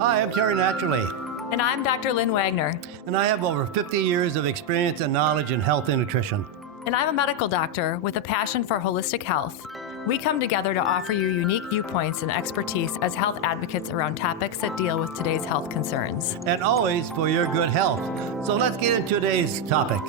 Hi, I'm Terry Naturally, And I'm Dr. Lynn Wagner. and I have over 50 years of experience and knowledge in health and nutrition. And I'm a medical doctor with a passion for holistic health. We come together to offer you unique viewpoints and expertise as health advocates around topics that deal with today's health concerns. And always for your good health. So let's get into today's topic.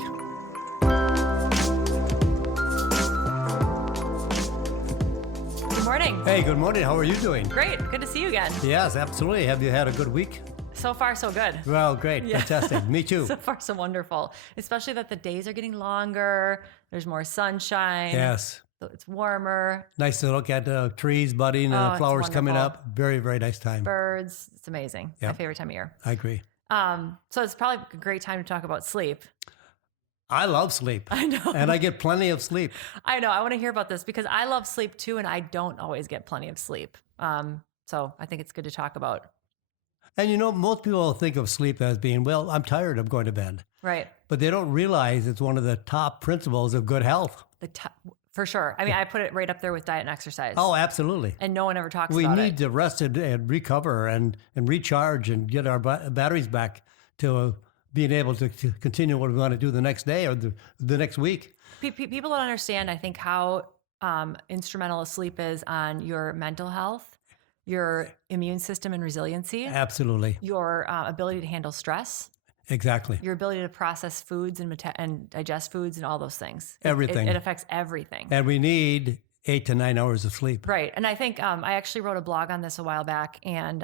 Good morning. Hey, good morning. How are you doing? Great. Good to see you again. Yes, absolutely. Have you had a good week? So far, so good. Well, great. Yeah. Fantastic. Me too. So far, so wonderful. Especially that the days are getting longer. There's more sunshine. Yes. It's warmer. Nice to look at the trees budding and the it's flowers coming wonderful. up. Very, very nice time. Birds. It's amazing. Yep. My favorite time of year. I agree. So it's probably a great time to talk about sleep. I love sleep. I know. And I get plenty of sleep. I know. I want to hear about this because I love sleep too, and I don't always get plenty of sleep. So I think it's good to talk about. And you know, most people think of sleep as being, well, I'm tired, I'm going to bed. Right. But they don't realize it's one of the top principles of good health. For sure. I mean, I put it right up there with diet and exercise. Oh, absolutely. And no one ever talks We about need it. to rest and recover and recharge and get our batteries back to being able to continue what we want to do the next day or the next week. People don't understand, I think, how instrumental sleep is on your mental health, your immune system and resiliency, Absolutely. your ability to handle stress, Exactly. your ability to process foods and digest foods and all those things. Everything. It affects everything. And we need 8 to 9 hours of sleep. Right. And I think I actually wrote a blog on this a while back, and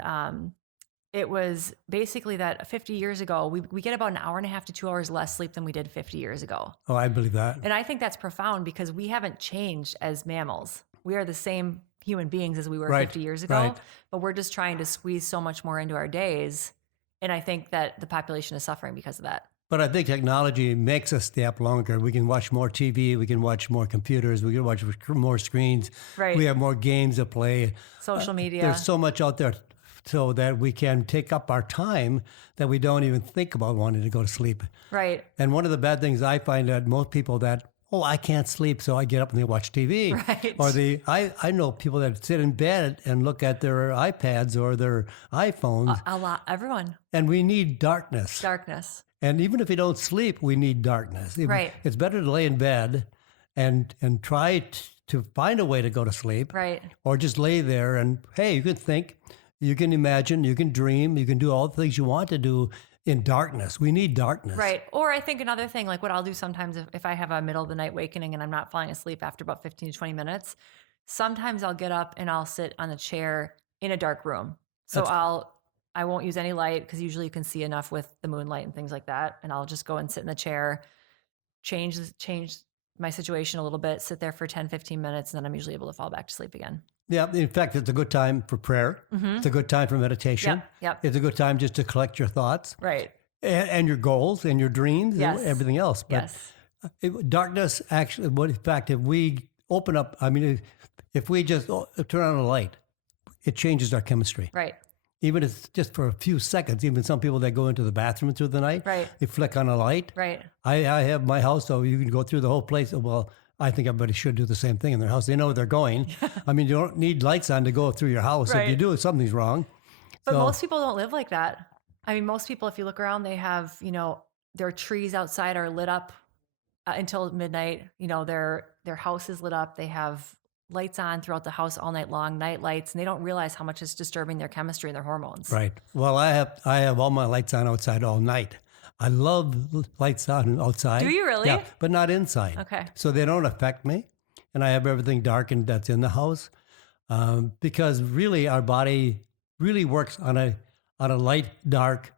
it was basically that 50 years ago, we get about an hour and a half to 2 hours less sleep than we did 50 years ago. Oh, I believe that. And I think that's profound because we haven't changed as mammals. We are the same human beings as we were Right, 50 years ago, right. but we're just trying to squeeze so much more into our days. And I think that the population is suffering because of that. But I think technology makes us stay up longer. We can watch more TV. We can watch more computers. We can watch more screens. Right. We have more games to play. Social media. There's so much out there so that we can take up our time that we don't even think about wanting to go to sleep. Right. And one of the bad things I find that most people that, I can't sleep, so I get up and they watch TV. Right. Or I know people that sit in bed and look at their iPads or their iPhones. A lot. Everyone. And we need darkness. Darkness. And even if we don't sleep, we need darkness. Right. It's better to lay in bed and try to find a way to go to sleep. Right. Or just lay there and, hey, you can think, you can imagine, you can dream, you can do all the things you want to do in darkness. We need darkness. Right. Or I think another thing, like what I'll do sometimes if I have a middle of the night awakening and I'm not falling asleep after about 15 to 20 minutes, sometimes I'll get up and I'll sit on the chair in a dark room. So I won't use any light because usually you can see enough with the moonlight and things like that. And I'll just go and sit in the chair, change my situation a little bit, sit there for 10, 15 minutes, and then I'm usually able to fall back to sleep again. Yeah. In fact, it's a good time for prayer. Mm-hmm. It's a good time for meditation. Yep. It's a good time just to collect your thoughts. Right. And your goals and your dreams Yes. and everything else. But Yes. darkness actually, in fact, if we open up, if we just turn on a light, it changes our chemistry. Right. Even if it's just for a few seconds, even some people that go into the bathroom through the night, Right. they flick on a light. Right. I have my house, so you can go through the whole place. Well, I think everybody should do the same thing in their house. They know where they're going. You don't need lights on to go through your house. If you Right. do, something's wrong. But So- most people don't live like that. Most people, if you look around, they have, their trees outside are lit up until midnight. Their house is lit up. They have lights on throughout the house all night long, night lights, and they don't realize how much it's disturbing their chemistry and their hormones. Right. Well, I have all my lights on outside all night. I love lights on outside. Do you really? Yeah, but not inside. Okay. So they don't affect me, and I have everything darkened that's in the house, because really our body really works on a light dark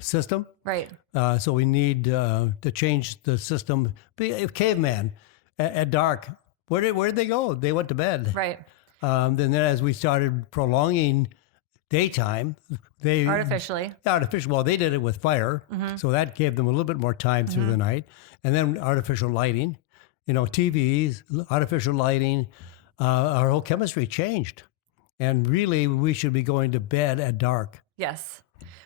system. Right. So we need to change the system. Be a caveman at dark. Where did they go? They went to bed. Right. Then as we started prolonging daytime, they Artificially. Well, they did it with fire, so that gave them a little bit more time through the night, and then artificial lighting, TVs, artificial lighting, our whole chemistry changed, and really we should be going to bed at dark. Yes.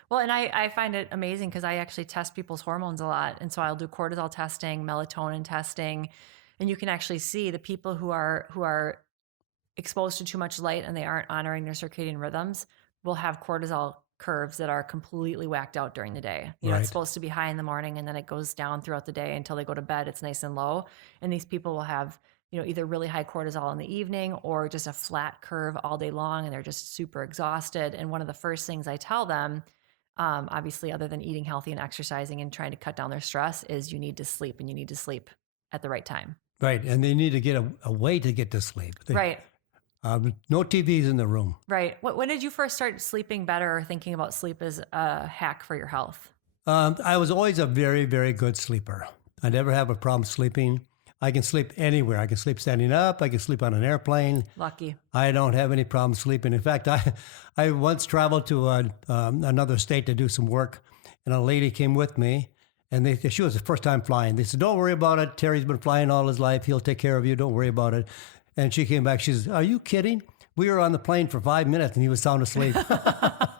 Well, and I find it amazing because I actually test people's hormones a lot. And so I'll do cortisol testing, melatonin testing, and you can actually see the people who are exposed to too much light and they aren't honoring their circadian rhythms, will have cortisol curves that are completely whacked out during the day. You know, Right. it's supposed to be high in the morning and then it goes down throughout the day until they go to bed. It's nice and low. And these people will have, you know, either really high cortisol in the evening or just a flat curve all day long. And they're just super exhausted. And one of the first things I tell them, obviously, other than eating healthy and exercising and trying to cut down their stress, is you need to sleep, and you need to sleep at the right time. Right. And they need to get a way to get to sleep. Right. No TVs in the room. Right. When did you first start sleeping better or thinking about sleep as a hack for your health? I was always a very, very good sleeper. I never have a problem sleeping. I can sleep anywhere. I can sleep standing up. I can sleep on an airplane. Lucky. I don't have any problem sleeping. In fact, I once traveled to another state to do some work, and a lady came with me, and she was the first time flying. They said, "Don't worry about it. Terry's been flying all his life. He'll take care of you. Don't worry about it." And she came back. She says, "Are you kidding? We were on the plane for 5 minutes, and he was sound asleep."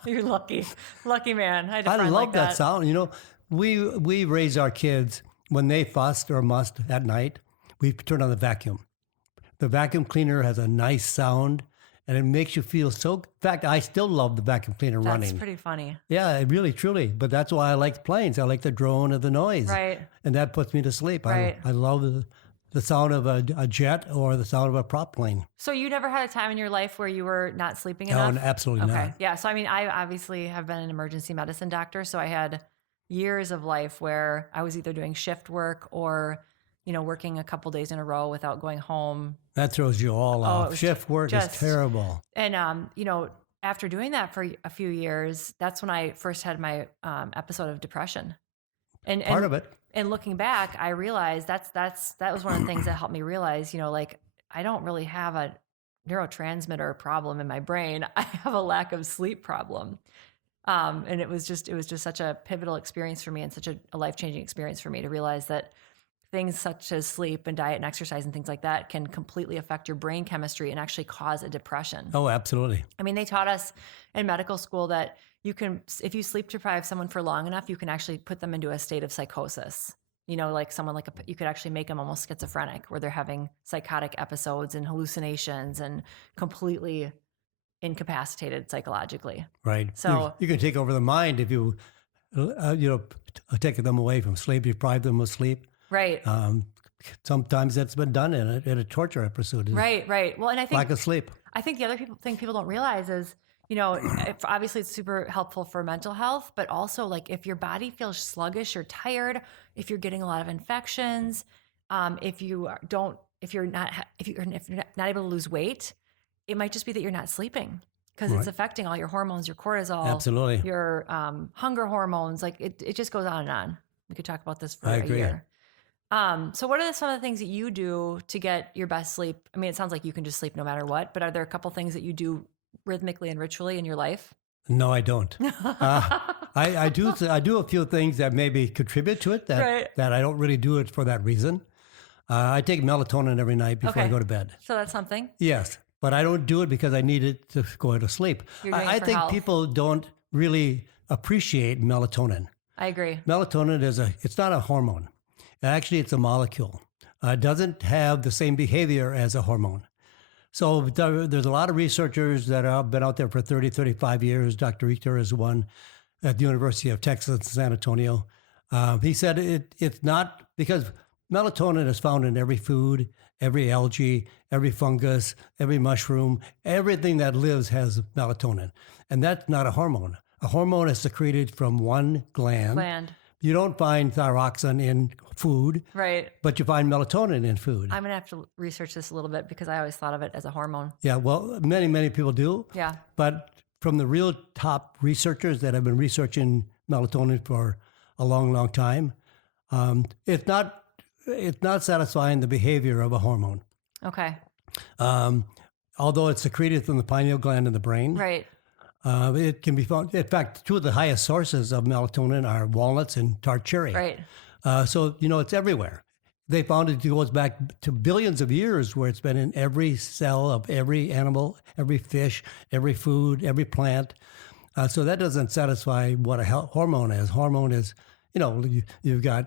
You're lucky. Lucky man. I had a I friend love like that sound. You know, we raise our kids when they fuss or must at night. We turn on the vacuum. The vacuum cleaner has a nice sound, and it makes you feel so. In fact, I still love the vacuum cleaner running. That's pretty funny. Yeah, really, truly. But that's why I like planes. I like the drone of the noise. Right. And that puts me to sleep. Right. I love the sound of a jet or the sound of a prop plane. So you never had a time in your life where you were not sleeping No, enough? absolutely Okay. not. Yeah. So, I mean, I obviously have been an emergency medicine doctor. So I had years of life where I was either doing shift work or, you know, working a couple days in a row without going home. That throws you all Oh, it off. was Shift work is just- terrible. And, you know, after doing that for a few years, that's when I first had my episode of depression. Part of it. And looking back, I realized that was one of the things that helped me realize, you know, like I don't really have a neurotransmitter problem in my brain. I have a lack of sleep problem. And it was just such a pivotal experience for me and such a life-changing experience for me to realize that things such as sleep and diet and exercise and things like that can completely affect your brain chemistry and actually cause a depression. Oh, absolutely. I mean, they taught us in medical school that you can, if you sleep deprive someone for long enough, you can actually put them into a state of psychosis. You know, like someone you could actually make them almost schizophrenic where they're having psychotic episodes and hallucinations and completely incapacitated psychologically. Right. So you can take over the mind if you, take them away from sleep, deprive them of sleep. Right. Sometimes that's been done in a torture episode. Right. Well, and I think Lack of sleep. I think the other thing people don't realize is, you know, obviously it's super helpful for mental health, but also like if your body feels sluggish or tired, if you're getting a lot of infections, if you're not able to lose weight, it might just be that you're not sleeping because it's affecting all your hormones, your cortisol, Absolutely. your hunger hormones. Like it just goes on and on. We could talk about this for I a agree. year. So what are some of the things that you do to get your best sleep? I mean, it sounds like you can just sleep no matter what, but are there a couple things that you do rhythmically and ritually in your life? No, I don't. I do a few things that maybe contribute to it that I don't really do it for that reason. I take melatonin every night before I go to bed. So that's something. Yes, but I don't do it because I need it to go to sleep. You're doing it I for think health. people don't really appreciate melatonin. I agree. Melatonin it's not a hormone. Actually, it's a molecule. It doesn't have the same behavior as a hormone. So there's a lot of researchers that have been out there for 30, 35 years. Dr. Richter is one at the University of Texas, San Antonio. He said it's not because melatonin is found in every food, every algae, every fungus, every mushroom. Everything that lives has melatonin. And that's not a hormone. A hormone is secreted from one gland. You don't find thyroxine in food, Right. but you find melatonin in food. I'm going to have to research this a little bit because I always thought of it as a hormone. Yeah, well, many, many people do. Yeah. But from the real top researchers that have been researching melatonin for a long, long time, it's not satisfying the behavior of a hormone. Okay. Although it's secreted from the pineal gland in the brain. Right. It can be found. In fact, two of the highest sources of melatonin are walnuts and tart cherry. Right. So, it's everywhere. They found it goes back to billions of years where it's been in every cell of every animal, every fish, every food, every plant. So that doesn't satisfy what a hormone is. Hormone is, you've got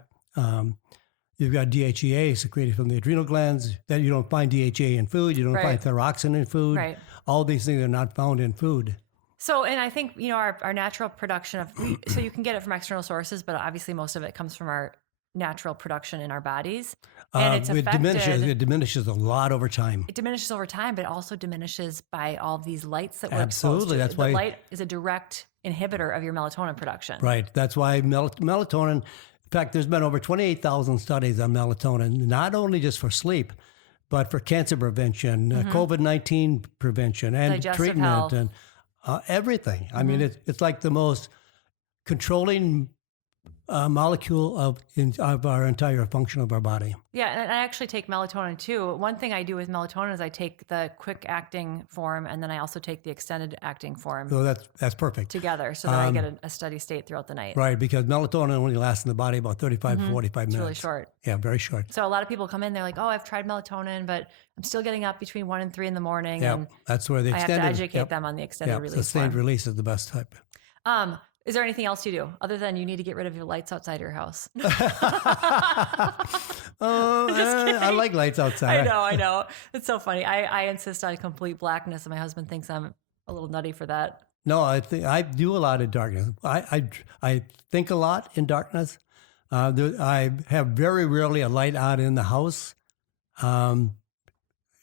DHEA secreted from the adrenal glands. That you don't find DHEA in food. You don't find thyroxine in food. Right. All these things are not found in food. So, and I think, our natural production so you can get it from external sources, but obviously most of it comes from our natural production in our bodies. And it's affected. It diminishes a lot over time. It diminishes over time, but it also diminishes by all of these lights that we're Absolutely. exposed to. That's the why light is a direct inhibitor of your melatonin production. Right. That's why melatonin. In fact, there's been over 28,000 studies on melatonin, not only just for sleep, but for cancer prevention, COVID-19 prevention, and Digestive treatment, health. and everything. I mean, it's like the most controlling molecule of our entire function of our body. Yeah, and I actually take melatonin too. One thing I do with melatonin is I take the quick acting form, and then I also take the extended acting form So that's perfect. together, so that I get a steady state throughout the night. Right, because melatonin only lasts in the body about 35 to 45 minutes. It's really short. Yeah, very short. So a lot of people come in, they're like, "Oh, I've tried melatonin, but I'm still getting up between 1 and 3 in the morning." Yeah, And that's where the I have extended. to educate them on the extended release sustained form. release is the best type. Is there anything else you do other than you need to get rid of your lights outside your house? I like lights outside. I know. It's so funny. I insist on complete blackness, and my husband thinks I'm a little nutty for that. No, I think I do a lot in darkness. I think a lot in darkness. I have very rarely a light on in the house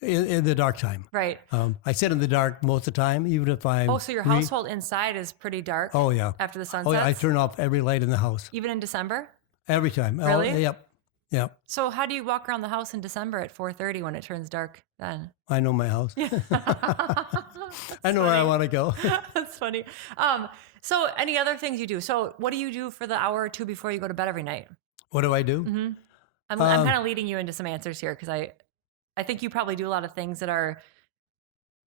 in the dark time. Right. I sit in the dark most of the time, even if I'm. Oh, so your household inside is pretty dark Oh yeah. after the sun Oh sets? yeah. I turn off every light in the house Even in December? every time. Really? Oh, yep. Yep. So how do you walk around the house in December at 4:30 when it turns dark then? I know my house. I know where I want to go. That's funny. So any other things you do? So what do you do for the hour or two before you go to bed every night? What do I do? I'm kind of leading you into some answers here because I think you probably do a lot of things that are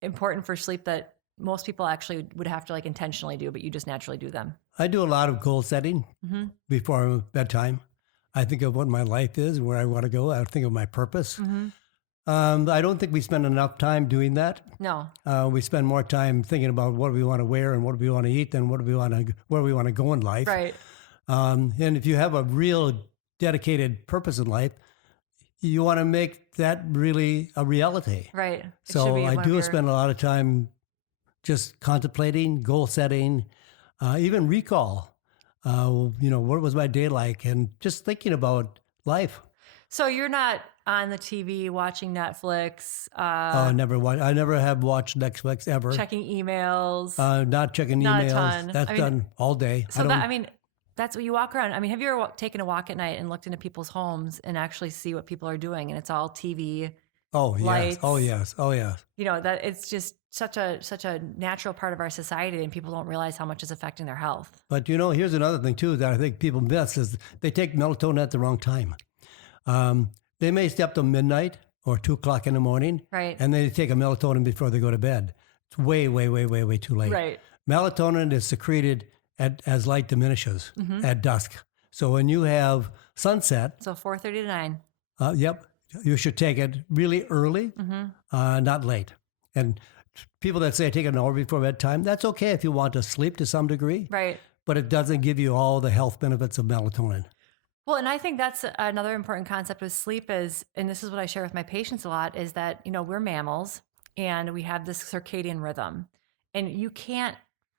important for sleep that most people actually would have to like intentionally do, but you just naturally do them. I do a lot of goal setting before bedtime. I think of what my life is, where I want to go. I think of my purpose. I don't think we spend enough time doing that. No. We spend more time thinking about what we want to wear and what we want to eat than where we want to go in life. Right. And if you have a real dedicated purpose in life, you want to make that really a reality. Right. It should So be I one of do your- spend a lot of time just contemplating, goal setting, even recall. What was my day like, and just thinking about life. So you're not on the TV watching Netflix, I never have watched Netflix ever. checking emails. Not checking Not a emails. ton. That's done all day. So that's what you walk around. I mean, have you ever taken a walk at night and looked into people's homes and actually see what people are doing? And it's all TV. Oh yes. lights. Oh yes. Oh yes. That it's just such a natural part of our society, and people don't realize how much is affecting their health. But here's another thing too that I think people miss is they take melatonin at the wrong time. They may stay up till midnight or 2:00 in the morning, Right. and they take a melatonin before they go to bed. It's way, way, way, way, way too late. Right. Melatonin is secreted as light diminishes at dusk. So when you have sunset, So 4:30 to 9. yep, you should take it really early, not late. And people that say take an hour before bedtime, that's okay if you want to sleep to some degree, Right. but it doesn't give you all the health benefits of melatonin. Well, and I think that's another important concept with sleep is, and this is what I share with my patients a lot, is that, we're mammals and we have this circadian rhythm, and you can't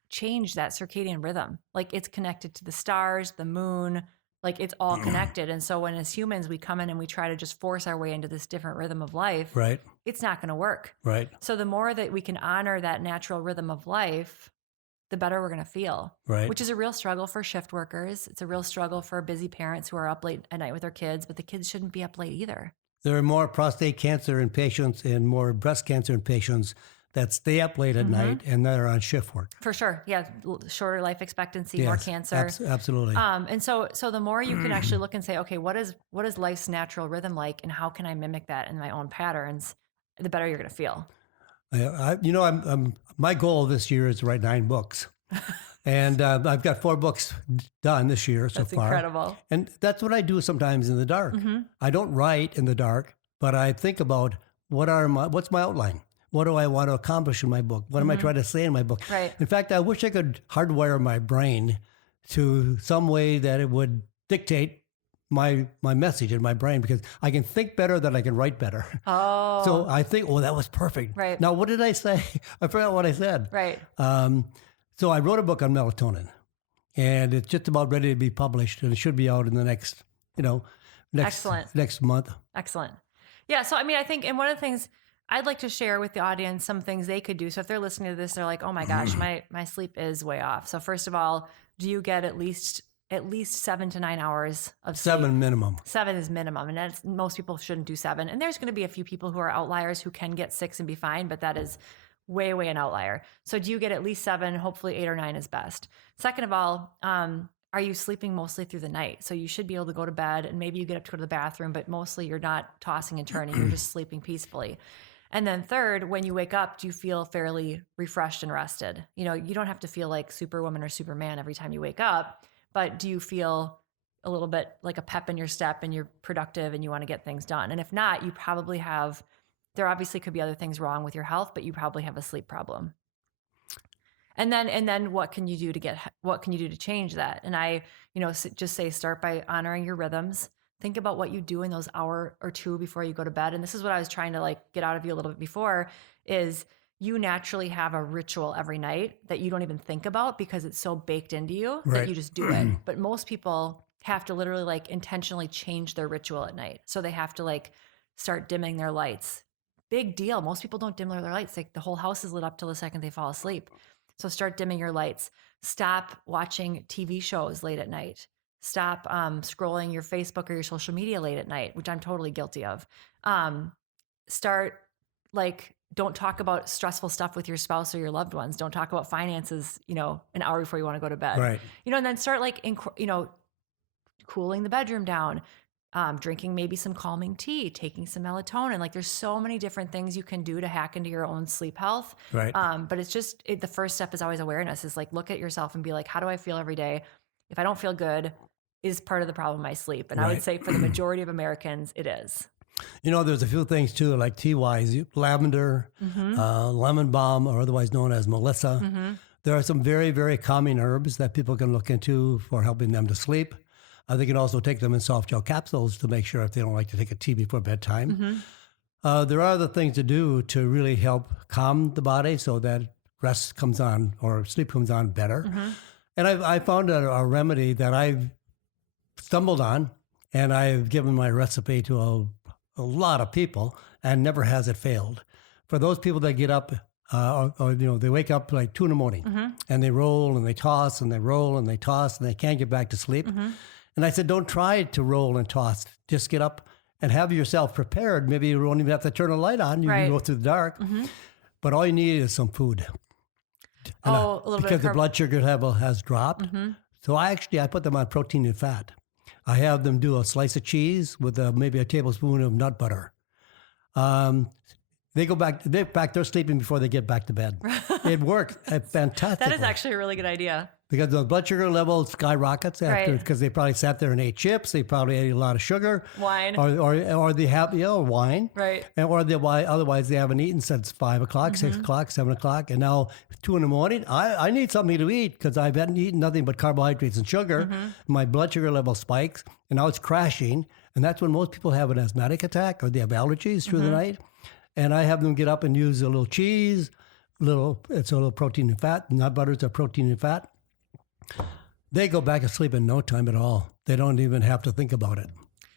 change that circadian rhythm. Like, it's connected to the stars, the moon, like it's all connected. And so when as humans, we come in and we try to just force our way into this different rhythm of life, Right, it's not going to work. right, So the more that we can honor that natural rhythm of life, the better we're going to feel. right. Which is a real struggle for shift workers. It's a real struggle for busy parents who are up late at night with their kids, but the kids shouldn't be up late either. There are more prostate cancer in patients and more breast cancer in patients that stay up late at night and that are on shift work. For sure. Yeah. Shorter life expectancy, more Yes, cancer. Absolutely. And so the more you can actually look and say, okay, what is life's natural rhythm like, and how can I mimic that in my own patterns, the better you're going to feel. My goal this year is to write 9 books. And I've got 4 books done this year so That's far. incredible. And that's what I do sometimes in the dark. I don't write in the dark, but I think about what's my outline? What do I want to accomplish in my book? What am I trying to say in my book? Right. In fact, I wish I could hardwire my brain to some way that it would dictate my message in my brain, because I can think better than I can write better. Oh. So I think, that was perfect. Right. Now, what did I say? I forgot what I said. Right. So I wrote a book on melatonin, and it's just about ready to be published, and it should be out in the next, Excellent. next month. Excellent. Yeah. So, I mean, I think, and one of the things I'd like to share with the audience, some things they could do. So if they're listening to this, they're like, oh my gosh, my sleep is way off. So first of all, do you get at least 7 to 9 hours of sleep? 7 minimum. 7 is minimum. And most people shouldn't do 7. And there's going to be a few people who are outliers who can get 6 and be fine, but that is way, way an outlier. So do you get at least 7? Hopefully 8 or 9 is best. Second of all, are you sleeping mostly through the night? So you should be able to go to bed and maybe you get up to go to the bathroom, but mostly you're not tossing and turning. You're just sleeping peacefully. And then third, when you wake up, do you feel fairly refreshed and rested? You don't have to feel like Superwoman or Superman every time you wake up, but do you feel a little bit like a pep in your step and you're productive and you want to get things done? And if not, you probably there obviously could be other things wrong with your health, but you probably have a sleep problem. And then what can you do to change that? And I, just say, start by honoring your rhythms. Think about what you do in those hour or two before you go to bed. And this is what I was trying to get out of you a little bit before, is you naturally have a ritual every night that you don't even think about because it's so baked into you that you just do it. But most people have to literally intentionally change their ritual at night. So they have to start dimming their lights. Big deal. Most people don't dim their lights. The whole house is lit up till the second they fall asleep. So start dimming your lights. Stop watching TV shows late at night. Stop scrolling your Facebook or your social media late at night, which I'm totally guilty of. Start don't talk about stressful stuff with your spouse or your loved ones. Don't talk about finances, an hour before you want to go to bed. Right. And then start cooling the bedroom down. Drinking maybe some calming tea, taking some melatonin. There's so many different things you can do to hack into your own sleep health. Right. But it's just, the first step is always awareness, is look at yourself and be how do I feel every day? If I don't feel good, is part of the problem my sleep? And I would say for the majority of Americans, it is. There's a few things too, like tea-wise, lavender, lemon balm, or otherwise known as Melissa. There are some very, very calming herbs that people can look into for helping them to sleep. They can also take them in soft gel capsules to make sure if they don't like to take a tea before bedtime. There are other things to do to really help calm the body so that rest comes on or sleep comes on better. And I found a remedy that I've stumbled on, and I've given my recipe to a lot of people, and never has it failed. For those people that get up, they wake up 2 a.m, and they roll and they toss and they roll and they toss and they can't get back to sleep. And I said, don't try to roll and toss. Just get up and have yourself prepared. Maybe you won't even have to turn a light on. You can go through the dark. But all you need is some food. A little bit because the blood sugar level has dropped. So I put them on protein and fat. I have them do a slice of cheese with maybe a tablespoon of nut butter. They go back. They're sleeping before they get back to bed. It works fantastic. That is actually a really good idea. Because the blood sugar level skyrockets after, because they probably sat there and ate chips. They probably ate a lot of sugar, wine, or they have wine, right? And otherwise they haven't eaten since 5 o'clock, 6 o'clock, 7 o'clock, and now 2 a.m. I need something to eat because I haven't eaten nothing but carbohydrates and sugar. My blood sugar level spikes, and now it's crashing, and that's when most people have an asthmatic attack or they have allergies through the night. And I have them get up and use a little cheese, it's a little protein and fat. Nut butters are protein and fat. They go back to sleep in no time at all. They don't even have to think about it.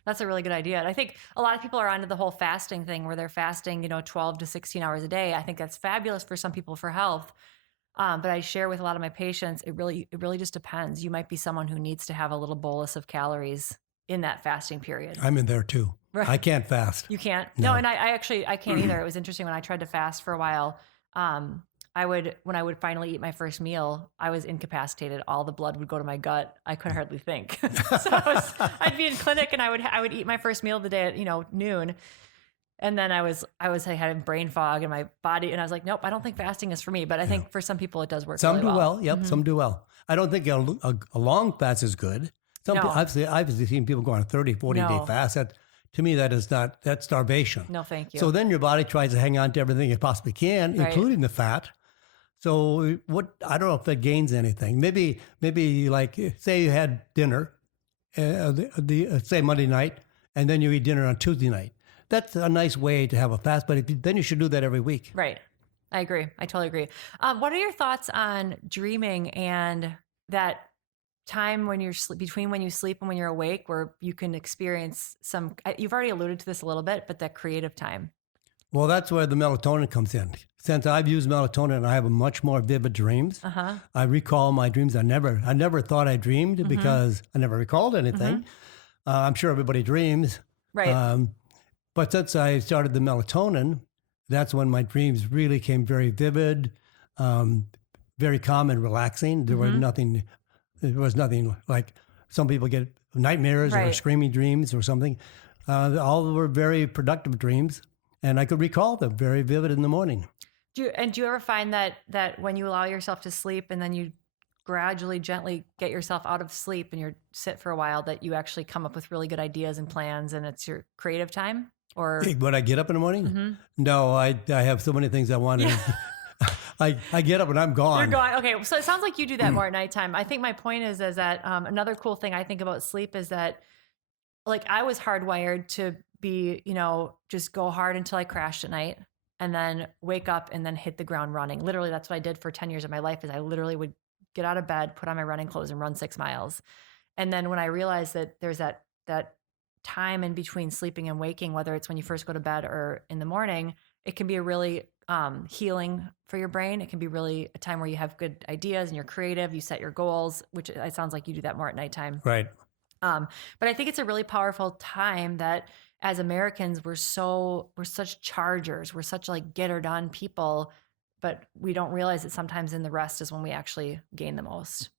That's a really good idea. And I think a lot of people are onto the whole fasting thing where they're fasting, 12 to 16 hours a day. I think that's fabulous for some people for health. But I share with a lot of my patients, it really just depends. You might be someone who needs to have a little bolus of calories in that fasting period. I'm in there too. Right. I can't fast. You can't? No, and I can't either. It was interesting when I tried to fast for a while. When I would finally eat my first meal, I was incapacitated. All the blood would go to my gut. I could hardly think. So I'd be in clinic and I would eat my first meal of the day at noon, and then I had brain fog in my body, and I was like, nope, I don't think fasting is for me. But I think for some people it does work. Some really do well. Yep, some do well. I don't think a long fast is good. I've seen people go on a 30, 40-day fast. To me, that's starvation. No, thank you. So then your body tries to hang on to everything it possibly can, including the fat. So I don't know if that gains anything. Maybe say you had dinner, say Monday night, and then you eat dinner on Tuesday night. That's a nice way to have a fast, but then you should do that every week. Right. I agree. I totally agree. What are your thoughts on dreaming and that time when you're between when you sleep and when you're awake, where you can experience you've already alluded to this a little bit, but that creative time. Well, that's where the melatonin comes in. Since I've used melatonin, I have a much more vivid dreams. I recall my dreams. I never thought I dreamed because I never recalled anything. I'm sure everybody dreams. Right. But since I started the melatonin, that's when my dreams really came very vivid, very calm and relaxing. There was nothing like some people get nightmares or Right. screaming dreams or something. All were very productive dreams, and I could recall them very vivid in the morning. Do you ever find that when you allow yourself to sleep and then you gradually, gently get yourself out of sleep and you sit for a while, that you actually come up with really good ideas and plans and it's your creative time? Or When I get up in the morning, no, I have so many things I want to. I get up and I'm gone. you're going, okay, so it sounds like you do that more at nighttime. I think my point is that another cool thing I think about sleep is that, like, I was hardwired to be, just go hard until I crashed at night and then wake up and then hit the ground running. Literally, that's what I did for 10 years of my life. Is I literally would get out of bed, put on my running clothes and run 6 miles. And then when I realized that there's that time in between sleeping and waking, whether it's when you first go to bed or in the morning, it can be a really healing for your brain. It can be really a time where you have good ideas and you're creative, you set your goals, which it sounds like you do that more at nighttime. Right. But I think it's a really powerful time that as Americans, we're such chargers. We're such like get her done people, but we don't realize that sometimes in the rest is when we actually gain the most.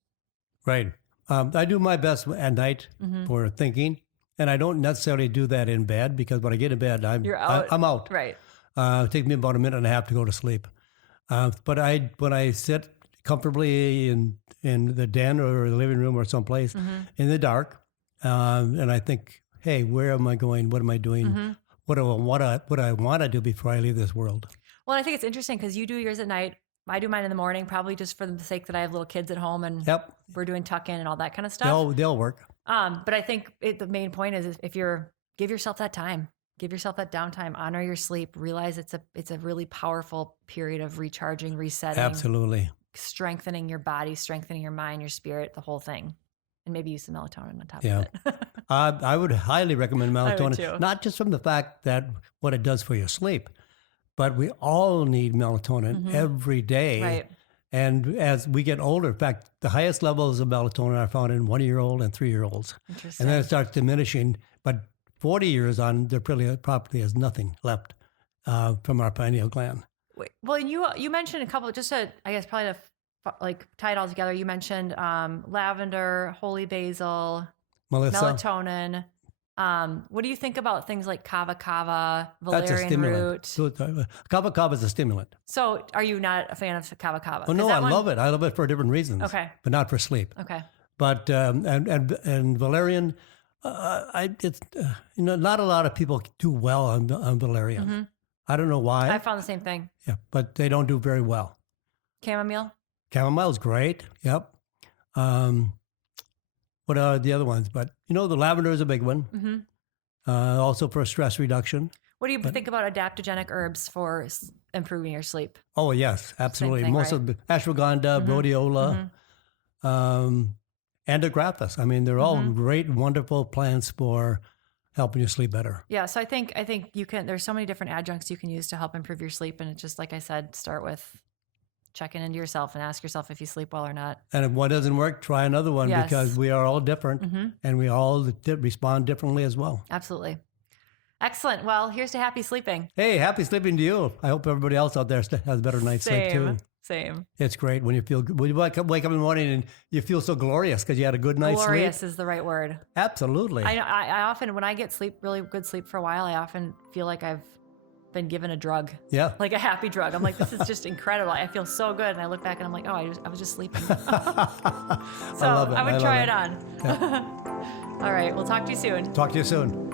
Right. I do my best at night for thinking, and I don't necessarily do that in bed because when I get in bed, You're out. I'm out. Right. It takes me about a minute and a half to go to sleep. But when I sit comfortably in the den or the living room or someplace in the dark, and I think, hey, where am I going? What am I doing? What do I want to do before I leave this world? Well, I think it's interesting because you do yours at night. I do mine in the morning, probably just for the sake that I have little kids at home and Yep. we're doing tuck in and all that kind of stuff. They'll work. But I think the main point is if give yourself that time, give yourself that downtime, honor your sleep, realize it's a really powerful period of recharging, resetting, Absolutely. strengthening your body, strengthening your mind, your spirit, the whole thing. And maybe use some melatonin on top Yeah. of it. I would highly recommend I would melatonin, too. not just from the fact that what it does for your sleep, but we all need melatonin every day. Right. And as we get older, in fact, the highest levels of melatonin are found in 1-year-old and 3-year-olds. Interesting. And then it starts diminishing. But 40 years on, there probably has nothing left from our pineal gland. Wait, well, and you mentioned a couple, just to, I guess, probably to like tie it all together. You mentioned lavender, holy basil, Melissa, melatonin. What do you think about things like kava, that's a valerian stimulant. root? Kava is a stimulant. So are you not a fan of kava? Oh, no, I love it. I love it for different reasons. Okay. But not for sleep. Okay. But and valerian, not a lot of people do well on valerian. I don't know why. I found the same thing. Yeah, but they don't do very well. Chamomile. Chamomile's great. Yep. What are the other ones? But the lavender is a big one. Also for stress reduction. What do you think about adaptogenic herbs for improving your sleep? Oh yes, absolutely. thing, Most right? of the ashwagandha, rhodiola, andrographis. I mean, they're all great, wonderful plants for helping you sleep better. Yeah, so I think you can. There's so many different adjuncts you can use to help improve your sleep, and it's just like I said, start with checking into yourself and ask yourself if you sleep well or not. And if one doesn't work, try another one Yes. because we are all different and we all respond differently as well. Absolutely. Excellent. Well, here's to happy sleeping. Hey, happy sleeping to you. I hope everybody else out there has a better night's sleep too. Same. It's great when you wake up in the morning and you feel so glorious because you had a good night's Glorious sleep. is the right word. Absolutely. I often, when I get really good sleep for a while, I often feel like I've been given a drug. Yeah. Like a happy drug. I'm like, this is just incredible. I feel so good. And I look back and I'm like, oh, I was just sleeping. So I love it. I would I try love it on. All right. We'll talk to you soon. Talk to you soon.